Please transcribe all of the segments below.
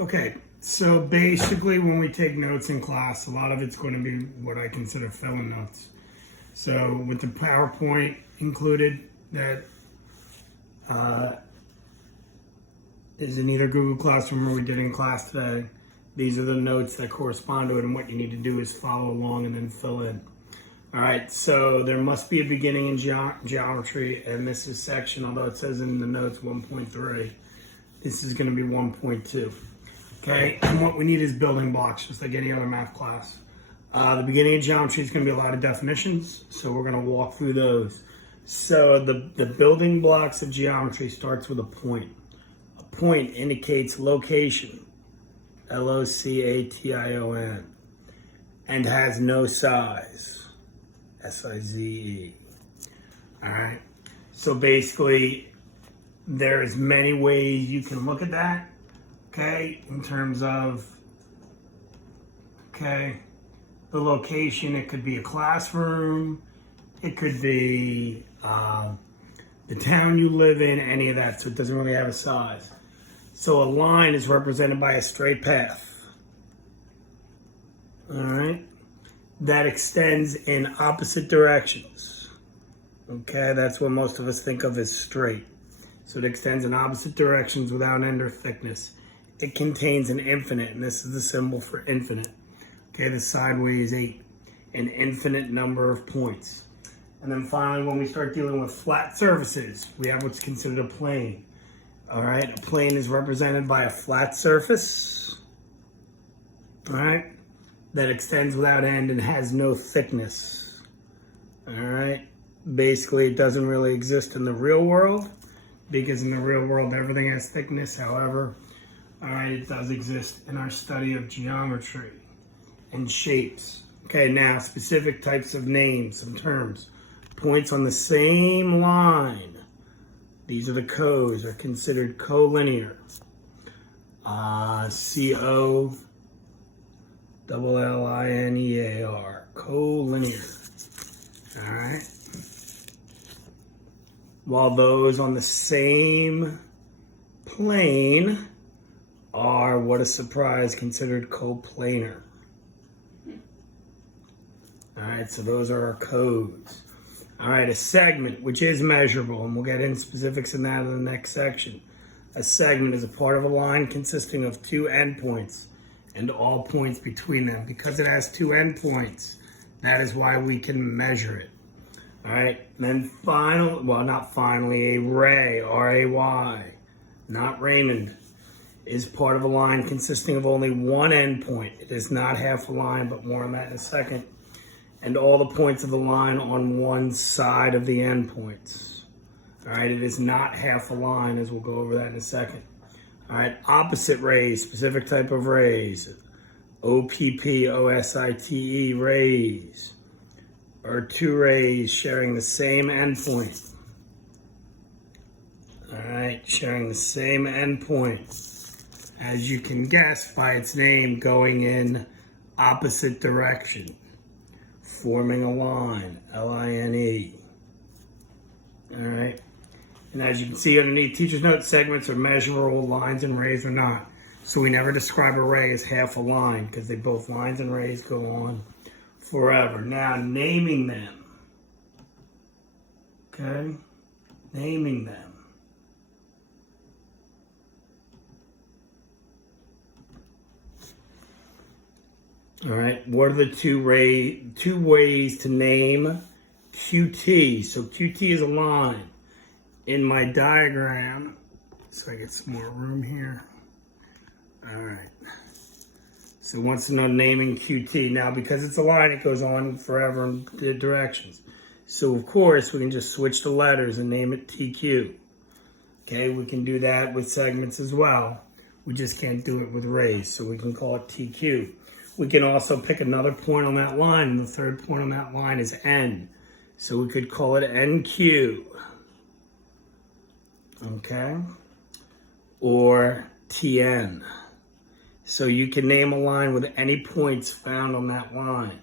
Okay, so basically when we take notes in class, a lot of it's going to be what I consider filling notes. So with the PowerPoint included, that is in either Google Classroom or we did in class today. These are the notes that correspond to it, and what you need to do is follow along and then fill in. All right, so there must be a beginning in geometry, and this is section, although it says in the notes 1.3, this is going to be 1.2. Okay, and what we need is building blocks, just like any other math class. The beginning of geometry is going to be a lot of definitions, so we're going to walk through those. So the building blocks of geometry starts with a point. A point indicates location, Location, and has no size, Size. All right, so basically there's many ways you can look at that. Okay, in terms of, the location, it could be a classroom, it could be the town you live in, any of that, so it doesn't really have a size. So a line is represented by a straight path, all right, that extends in opposite directions. Okay, that's what most of us think of as straight. So it extends in opposite directions without end or thickness. It contains an infinite, and this is the symbol for infinite. Okay, the side way is 8, an infinite number of points. And then finally, when we start dealing with flat surfaces, we have what's considered a plane. All right, a plane is represented by a flat surface, all right, that extends without end and has no thickness. All right, basically it doesn't really exist in the real world, because in the real world everything has thickness. However, all right, it does exist in our study of geometry and shapes. Okay, now specific types of names, some terms. Points on the same line. These are the co's, are considered collinear. C-O-L-L-I-N-E-A-R, collinear. All right. While those on the same plane are, what a surprise, considered coplanar. All right, so those are our codes. All right, a segment, which is measurable, and we'll get into specifics in that in the next section. A segment is a part of a line consisting of two endpoints and all points between them. Because it has two endpoints, that is why we can measure it. All right, and then not finally, a ray, R-A-Y, not Raymond, is part of a line consisting of only one endpoint. It is not half a line, but more on that in a second. And all the points of the line on one side of the endpoints. All right, it is not half a line, as we'll go over that in a second. All right, opposite rays, specific type of rays. OPPOSITE rays are two rays sharing the same endpoint. All right, sharing the same endpoint. As you can guess by its name, going in opposite direction, forming a line, L-I-N-E. All right, and as you can see underneath, teacher's note, segments are measurable, lines and rays are not. So we never describe a ray as half a line, because both lines and rays go on forever. Now, naming them. Okay, naming them. All right, what are the two ways to name QT? So QT is a line. In my diagram, so I get some more room here. All right. So it wants to know naming QT. Now, because it's a line, it goes on forever in the directions. So, of course, we can just switch the letters and name it TQ. Okay, we can do that with segments as well. We just can't do it with rays, so we can call it TQ. We can also pick another point on that line, and the third point on that line is N. So we could call it NQ. Okay? Or TN. So you can name a line with any points found on that line.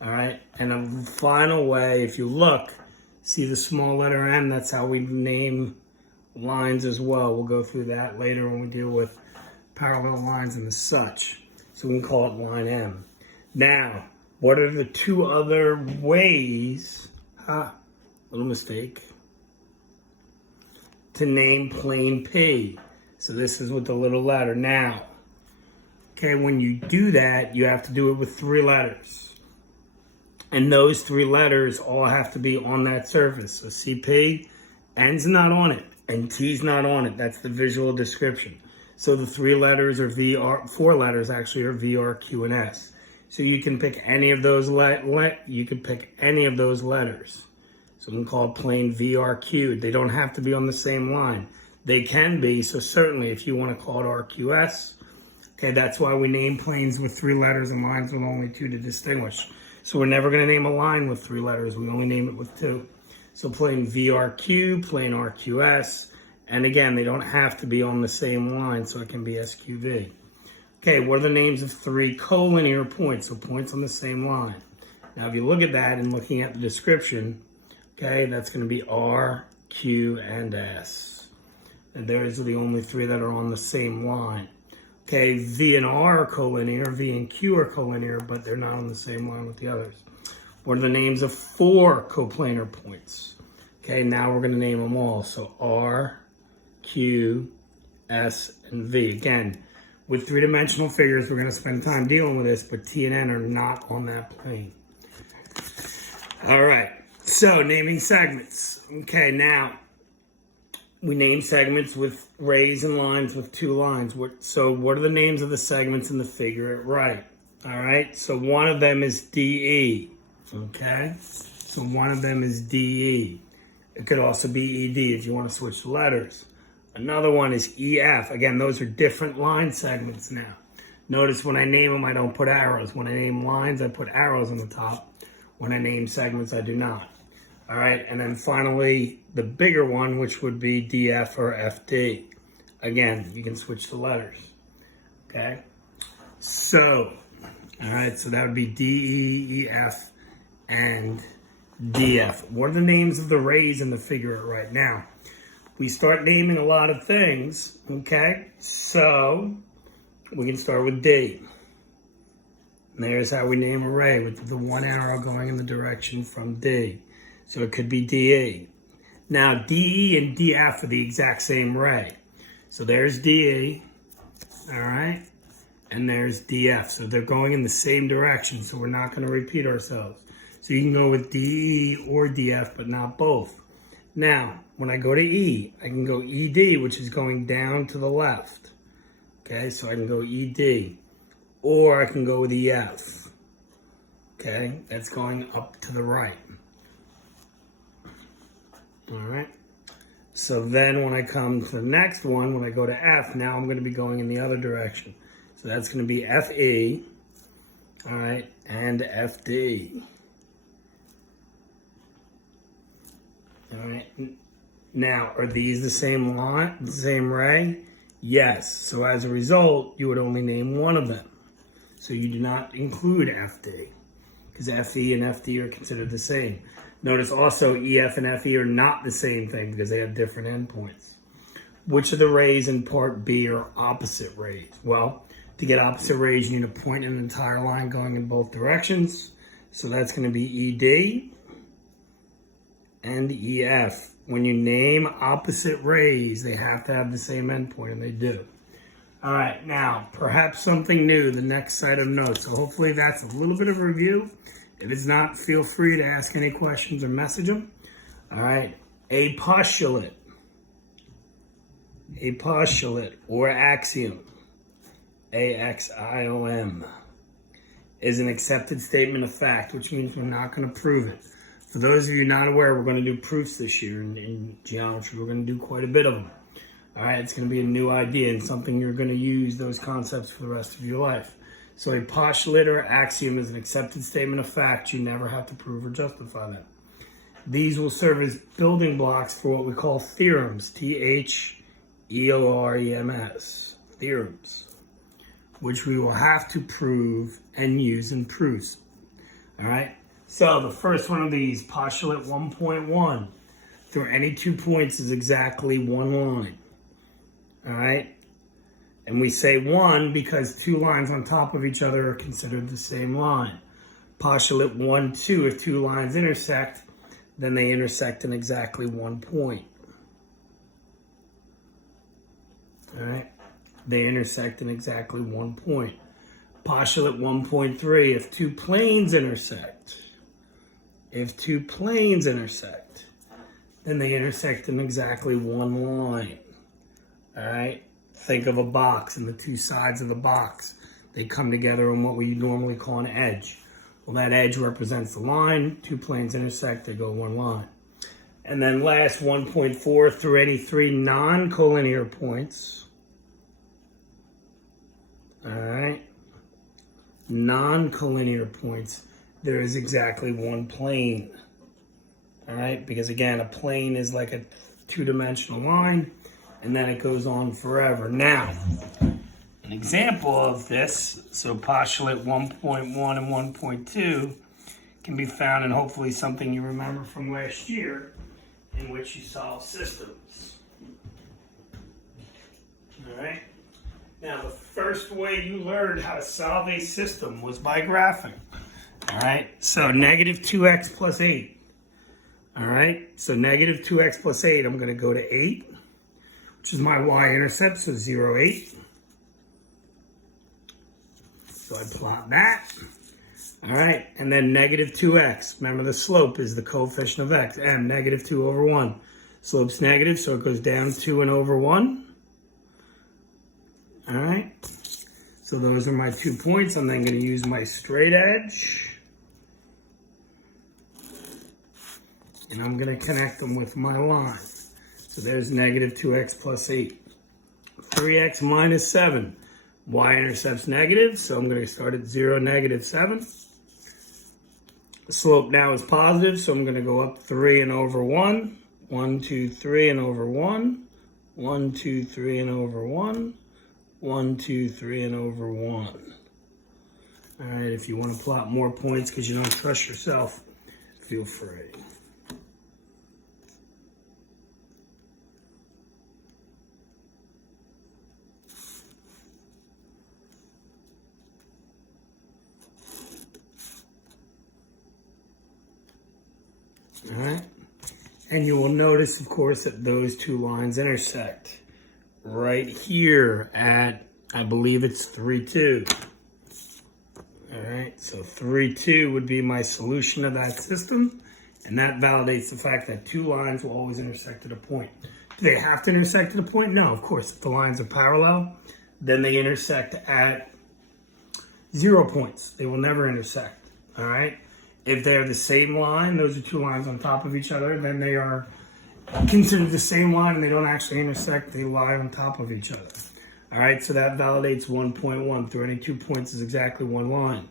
All right? And a final way, if you look, see the small letter N, that's how we name lines as well. We'll go through that later when we deal with parallel lines and the such. So we can call it line M. Now, what are the two other ways, little mistake, to name plane P? So this is with the little letter. Now, okay, when you do that, you have to do it with 3 letters. And those 3 letters all have to be on that surface. So CP, N's not on it, and T's not on it. That's the visual description. So the 3 letters are 4 letters actually are V, R, Q, and S. So you can pick any of those you can pick any of those letters. So we can call it plane VRQ. They don't have to be on the same line. They can be, so certainly if you want to call it RQS, okay, that's why we name planes with 3 letters and lines with only 2 to distinguish. So we're never going to name a line with 3 letters. We only name it with 2. So plane VRQ, plane RQS, and again, they don't have to be on the same line, so it can be SQV. Okay, what are the names of 3 collinear points? So points on the same line. Now, if you look at that and looking at the description, okay, that's going to be R, Q, and S. And those are the only 3 that are on the same line. Okay, V and R are collinear, V and Q are collinear, but they're not on the same line with the others. What are the names of 4 coplanar points? Okay, now we're going to name them all. So R, Q, S, and V. Again, with 3-dimensional figures, we're going to spend time dealing with this, but T and N are not on that plane. All right, so naming segments. Okay, now we name segments with rays and lines with 2 lines. So what are the names of the segments in the figure at right? All right, so one of them is DE. Okay, so one of them is DE. It could also be ED if you want to switch the letters. Another one is EF. Again, those are different line segments now. Notice when I name them, I don't put arrows. When I name lines, I put arrows on the top. When I name segments, I do not. All right, and then finally, the bigger one, which would be DF or FD. Again, you can switch the letters, okay? So, all right, so that would be DE, EF, and DF. What are the names of the rays in the figure right now? We start naming a lot of things, okay? So, we can start with D. And there's how we name a ray, with the 1 arrow going in the direction from D. So it could be DE. Now, DE and DF are the exact same ray. So there's DE, all right? And there's DF. So they're going in the same direction, so we're not going to repeat ourselves. So you can go with DE or DF, but not both. Now, when I go to E, I can go ED, which is going down to the left. Okay, so I can go ED. Or I can go with EF. Okay, that's going up to the right. All right. So then when I come to the next one, when I go to F, now I'm going to be going in the other direction. So that's going to be FE, all right, and FD. All right. Now, are these the same line, the same ray? Yes. So as a result, you would only name one of them. So you do not include FD, because FE and FD are considered the same. Notice also EF and FE are not the same thing because they have different endpoints. Which of the rays in part B are opposite rays? Well, to get opposite rays, you need to point an entire line going in both directions. So that's going to be ED and EF. When you name opposite rays, they have to have the same endpoint, and they do. All right, now, perhaps something new, the next set of notes. So hopefully that's a little bit of a review. If it's not, feel free to ask any questions or message them. All right, a postulate or axiom, AXIOM, is an accepted statement of fact, which means we're not going to prove it. For those of you not aware, we're going to do proofs this year in geometry. We're going to do quite a bit of them. All right, it's going to be a new idea and something you're going to use those concepts for the rest of your life. So a postulate or axiom is an accepted statement of fact. You never have to prove or justify them. These will serve as building blocks for what we call theorems, THEOREMS, theorems, which we will have to prove and use in proofs. All right, so the first one of these, postulate 1.1, through any 2 points is exactly one line. All right, And we say 1 because two lines on top of each other are considered the same line. Postulate 1, 2, if two lines intersect, then they intersect in exactly 1 point. All right? They intersect in exactly 1 point. Postulate 1.3, if two planes intersect, then they intersect in exactly 1 line. All right? Think of a box and the two sides of the box. They come together on what we normally call an edge. Well, that edge represents the line. Two planes intersect, they go 1 line. And then last, 1.4, through any 3 non-collinear points. All right? Non-collinear points, there is exactly 1 plane. All right? Because again, a plane is like a two-dimensional line, and then it goes on forever. Now, an example of this, so postulate 1.1 and 1.2 can be found in hopefully something you remember from last year in which you solve systems. All right? Now, the first way you learned how to solve a system was by graphing. All right? So negative 2x plus 8. All right? So negative 2x plus 8, I'm going to go to 8, which is my y-intercept, so 0, 8. So I plot that. All right, and then negative 2x. Remember, the slope is the coefficient of x, m, negative 2 over 1. Slope's negative, so it goes down 2 and over 1. All right, so those are my 2 points. I'm then going to use my straight edge. And I'm going to connect them with my line. So there's negative 2x plus 8. 3x minus 7. Y-intercept's negative, so I'm going to start at 0, negative 7. The slope now is positive, so I'm going to go up 3 and over 1. 1, 2, 3 and over 1. 1, 2, 3 and over 1. 1, 2, 3 and over 1. All right, if you want to plot more points because you don't trust yourself, feel free. All right, and you will notice, of course, that those two lines intersect right here at, I believe it's 3, 2. All right, so 3, 2 would be my solution of that system, and that validates the fact that two lines will always intersect at a point. Do they have to intersect at a point? No, of course. If the lines are parallel, then they intersect at 0 points. They will never intersect, all right? If they're the same line, those are two lines on top of each other, then they are considered the same line and they don't actually intersect, they lie on top of each other. All right, so that validates 1.1. Through any 2 points is exactly 1 line.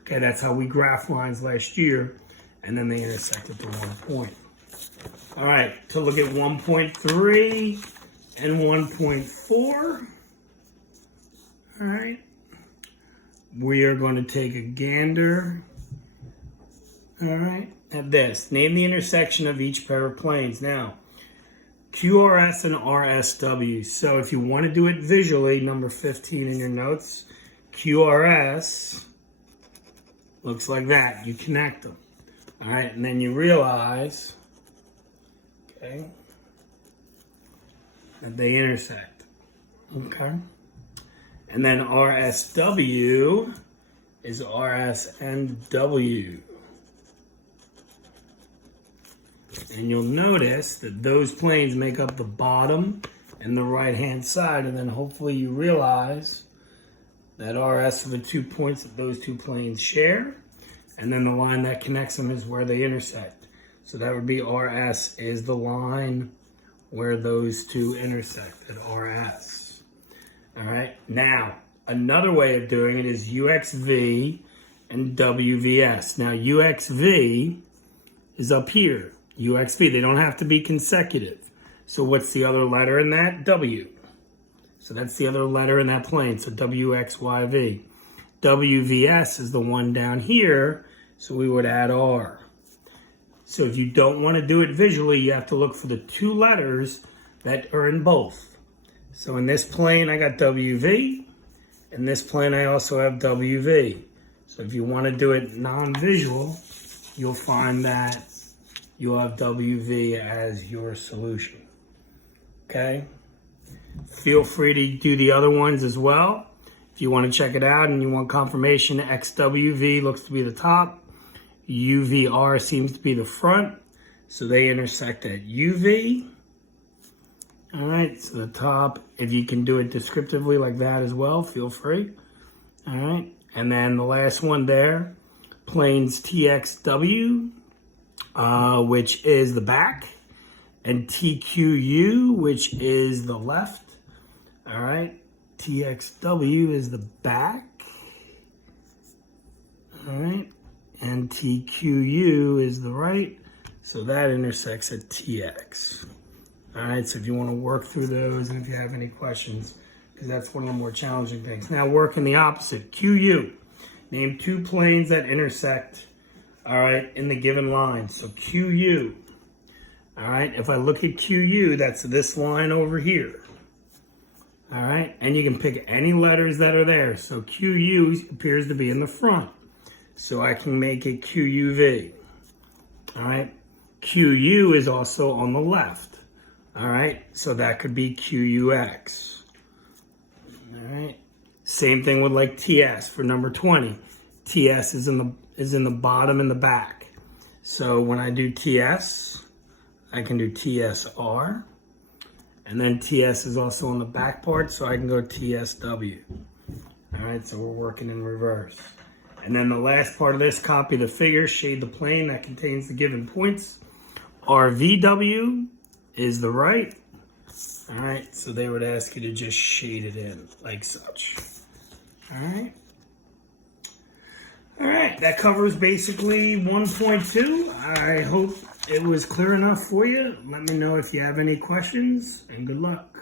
Okay, that's how we graphed lines last year, and then they intersect at the 1 point. All right, to look at 1.3 and 1.4, all right, we are going to take a gander, all right, at this. Name the intersection of each pair of planes. Now, QRS and RSW. So if you want to do it visually, number 15 in your notes, QRS looks like that. You connect them. All right, and then you realize, okay, that they intersect. Okay. And then RSW is RS and W. And you'll notice that those planes make up the bottom and the right-hand side, and then hopefully you realize that RS are the 2 points that those two planes share, and then the line that connects them is where they intersect. So that would be RS is the line where those two intersect at RS. All right, now another way of doing it is UXV and WVS. Now UXV is up here. UXV, they don't have to be consecutive. So what's the other letter in that? W. So that's the other letter in that plane. So WXYV. WVS is the one down here, so we would add R. So if you don't want to do it visually, you have to look for the two letters that are in both. So in this plane, I got WV. In this plane, I also have WV. So if you want to do it non-visual, you'll find that you'll have WV as your solution. Okay? Feel free to do the other ones as well. If you want to check it out and you want confirmation, XWV looks to be the top. UVR seems to be the front. So they intersect at UV. All right, so the top, if you can do it descriptively like that as well, feel free. All right, and then the last one there, planes TXW, which is the back, and TQU, which is the left. All right, TXW is the back. All right, and TQU is the right. So that intersects at TX. All right, so if you want to work through those and if you have any questions, because that's one of the more challenging things. Now work in the opposite, QU. Name two planes that intersect, all right, in the given line. So QU, all right, if I look at QU, that's this line over here. All right, and you can pick any letters that are there. So QU appears to be in the front. So I can make it QUV. All right, QU is also on the left. All right, so that could be QUX. All right, same thing with like TS for number 20. TS is in the bottom and the back. So when I do TS, I can do TSR, and then TS is also on the back part, so I can go TSW. All right, so we're working in reverse. And then the last part of this, copy the figure, shade the plane that contains the given points. RVW is the right. All right, so they would ask you to just shade it in like such. All right. All right, that covers basically 1.2. I hope it was clear enough for you. Let me know if you have any questions, and good luck.